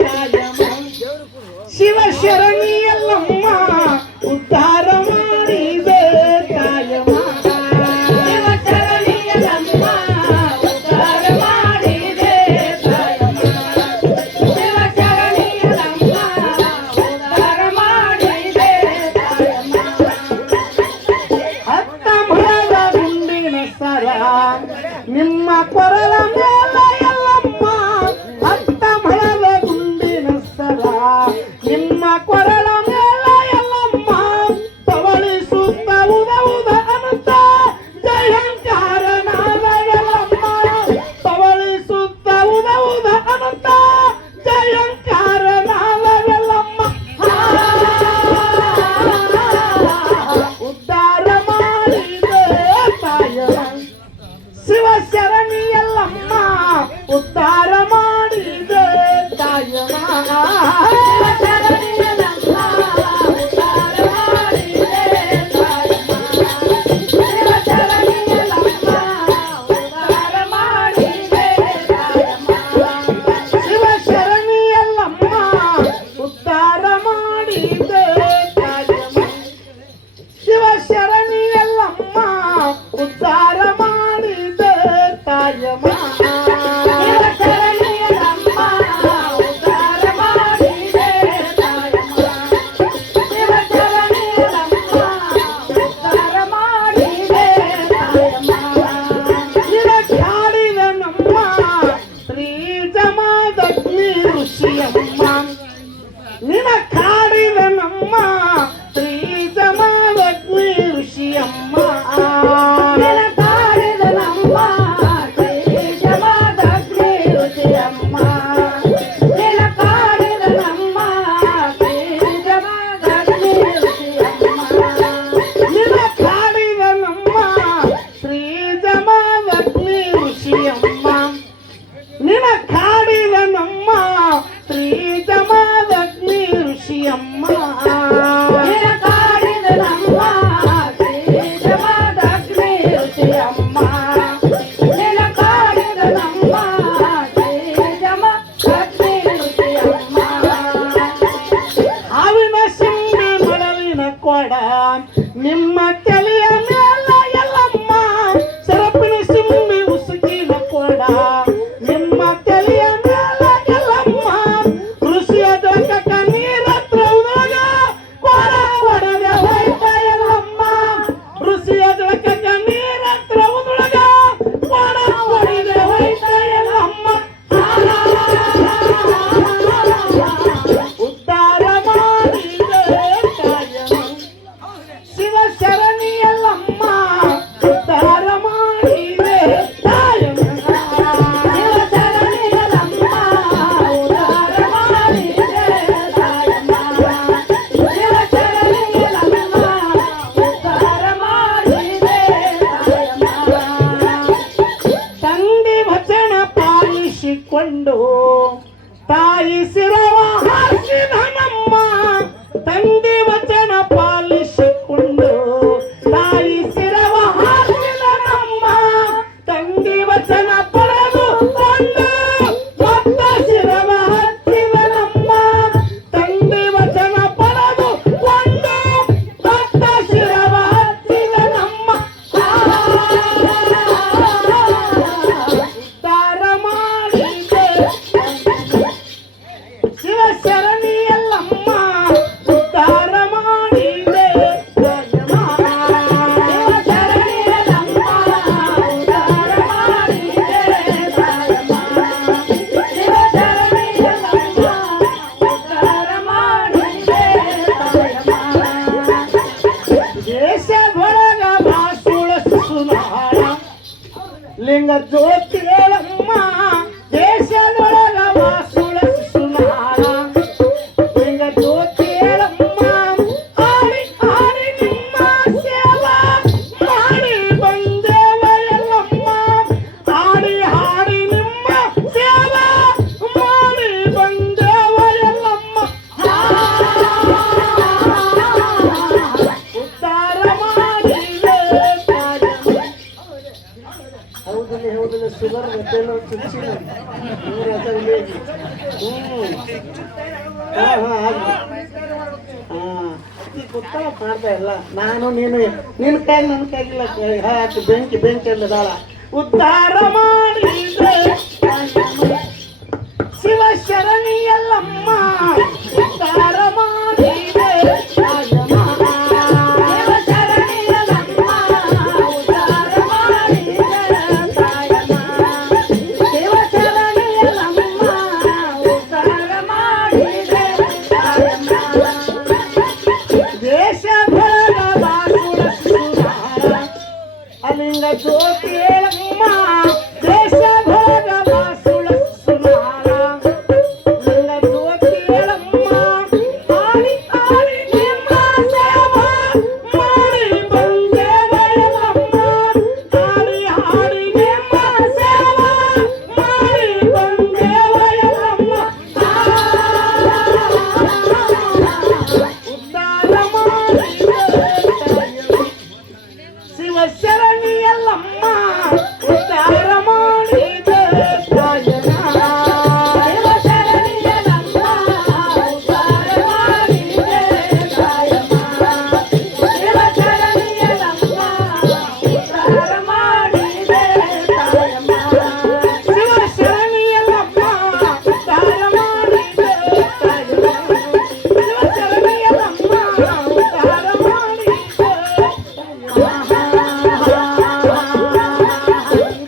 ತಾಯಮ್ಮ ಶಿವ ಶರಣಿ ಎಲ್ಲಮ್ಮ ಉದ್ಧಾರ ಮಾಡಿದೆ ತಾಯಮ್ಮ ಶಿವ ಶರಣಿ ಎಲ್ಲಮ್ಮ ಉದ್ಧಾರ ಮಾಡಿದೆ ತಾಯಮ್ಮ ಶಿವ ಶರಣಿ ಎಲ್ಲಮ್ಮ ಉದ್ಧಾರ ಮಾಡಿದೆ ತಾಯಮ್ಮ ಹತ್ತ ಮರದ ಗುಂಡಿನ ಸರ ನಿಮ್ಮ ಕೊರಳ ಮೇಲೆ ಎಲ್ಲಮ್ಮ ಹತ್ತ ಮರದ ಗುಂಡಿನ ಸರ ನಿಮ್ಮ ಕೊರಳ ಮೇಲೆ ಎಲ್ಲಮ್ಮ ತವಳಿಸುತ್ತ ಉದ ಉದ ಅನಂತ ಜಯಂಕಾರನಾದ ಎಲ್ಲಮ್ಮ ತವಳಿಸುತ್ತ ಉದ ಉದ ಅನಂತ ಜಯಂಕಾರನಾದ ಎಲ್ಲಮ್ಮ ಉದ್ಧಾರ ಮಾಡಿದೆ ತಾಯಮ್ಮ ಶಿವ ಶರಣಿ ಎಲ್ಲಮ್ಮ ಉದ್ಧಾರ ಮಾಡಿದೆ ತಾಯಮ್ಮ ನಿನ ಕಾಡಿದ ನಮ್ಮ ಶ್ರೀ ಜಮಾಲಕ್ಷ್ಮಿ ಋಷಿಯಮ್ಮ ನಿನ ಕಾಡಿದ ನಮ್ಮ ಶ್ರೀ ಜಮಾಲಕ್ಷ್ಮಿ ಋಷಿಯಮ್ಮ ನಿನ ಕಾಡಿದ ನಮ್ಮ ಶ್ರೀ ಜಮಾಲಕ್ಷ್ಮಿ ಋಷಿಯಮ್ಮ ನಿನ ಕಾಡಿದ ನಮ್ಮ ಶ್ರೀ ಜಮಾಲಕ್ಷ್ಮಿ ಋಷಿಯಮ್ಮ ನಿನ ಕಾಡಿದ ನಮ್ಮ ಶ್ರೀ ಜಮಾಲಕ್ಷ್ಮಿ ಋಷಿಯಮ್ಮ ನಿನ ಕಾಡಿದ ನಮ್ಮ ಶ್ರೀ ಜಮಾಲಕ್ಷ್ಮಿ ಋಷಿಯಮ್ಮ ನಿನ ಕಾಡಿದ ನಮ್ಮ ಶ್ರೀ ಜಮಾಲಕ್ಷ್ಮಿ ಋಷಿಯಮ್ಮ ಹಾವಿನ ಸಿಂಗಿ ಮಡಲಿನ ಕೊಡ ನಿಮ್ಮ ತಲೆಯ ಮೇಲೆ ಎಲ್ಲಮ್ಮ ಸರಪಿನ ಸಿಂಗಿ ಉಸುಕಿನ ಕೊಡ ನಿಮ್ಮ ತಲೆಯ ಮೇಲೆ ಎಲ್ಲಮ್ಮ ಋಷಿಯ ದೊಡ್ಡ ನೀರತ್ರ ಉದಾಗ ಕೊಡ ಹೊಡೆದ ಹೋಯ್ತ ಎಲ್ಲಮ್ಮ ಋಷಿಯ ದೊಡ್ಡ ನೀರತ್ರ ಉದುಳಗ ಕೊಡ ಹೊಡೆದ ಹೋಯ್ತ ಎಲ್ಲಮ್ಮ ಉದ್ಧಾರ ಮಾಡಿದೆ ತಾಯಮ್ಮ ಶಿವ ಶರಣಿ ಎಲ್ಲಮ್ಮ ಉದ್ಧಾರ ಮಾಡಿದೆ ತಾಯಮ್ಮ ಶಿವ ಶರಣಿ ಎಲ್ಲಮ್ಮ ಉದ್ಧಾರ ಮಾಡಿದೆ ತಾಯಮ್ಮ ಶಿವ ಶರಣಿ ಎಲ್ಲಮ್ಮ ಉದ್ಧಾರ ಮಾಡಿದೆ ತಾಯಮ್ಮ ತಂದೆ ವಚನ ಪಾಲಿಸಿಕೊಂಡು ತಾಯಿ ಶಿರವ ಹಾಸಿದ ನಮ್ಮ ತಂದೆ ವಚನ ಪಾಲಿಸಿಕೊಂಡು ತಾಯಿ ಶಿರವ ಹಾಸಿದ ನಮ್ಮ ತಂದೆ ವಚನ ಪಡೆದುಕೊಂಡು ಮತ್ತ ಶಿರವ ಹತ್ತಿದ ನಮ್ಮ ತಂದೆ ವಚನ ಪಡೆದುಕೊಂಡು ಮತ್ತ ಶಿರವ ಹತ್ತಿದ ನಮ್ಮ ಉದ್ಧಾರ ಮಾಡಿದೆ ಶಿವ ಶರಣಿ ಎಲ್ಲಮ್ಮ ಉದ್ಧಾರ ಮಾಡಿದೆ ತಾಯಮ್ಮ ಶಿವ ಶರಣಿ ಎಲ್ಲಮ್ಮ ಉದ್ಧಾರ ಮಾಡಿದೆ ತಾಯಮ್ಮ ಶಿವ ಶರಣಿ ಎಲ್ಲಮ್ಮ ಉದ್ಧಾರ ಮಾಡಿದೆ ತಾಯಮ್ಮ ದೇಶದೊಳಗ ಬಾಸುಳ ಸುನಾಳ ಲಿಂಗ ಜ್ಯೋತಿ ಹೇಳಮ್ಮ ದೇಶದೊಳಗ ಬಾಸುಳ ಸುನಾಳ ಲಿಂಗ ಜ್ಯೋತಿ ಹೇಳಮ್ಮ ಆಡಿ ಆಡಿ ನಿಮ್ಮ ಸೇವಾ ಮಾಡಿ ಬಂದೇವ ಎಲ್ಲಮ್ಮ ಆಡಿ ಹಾಡಿ ನಿಮ್ಮ ಸೇವಾ ಮಾಡಿ ಬಂದೇವ ಎಲ್ಲಮ್ಮ ಉದ್ಧಾರ ಮಾಡಿದೆ ತಾಯಮ್ಮ ಹೌದಿಲ್ಲ ಹೌದಿಲ್ಲ ಶುಗರ್ ಗೊತ್ತೇನೋ ತುಳಸಿ ಗೊತ್ತಾಗ ಮಾಡ್ತಾ ಇಲ್ಲ ನಾನು ನೀನು ನಿನ್ನ ಕೈ ನನ್ನ ಕೈಗಿಲ್ಲ ಹಾಕಿ ಬೆಂಕಿ ಅಲ್ಲದಾಳ ಉದ್ಧಾರ ಮಾಡಿದೆ ಶಿವ ಶರಣಿಯಲ್ಲಮ್ಮ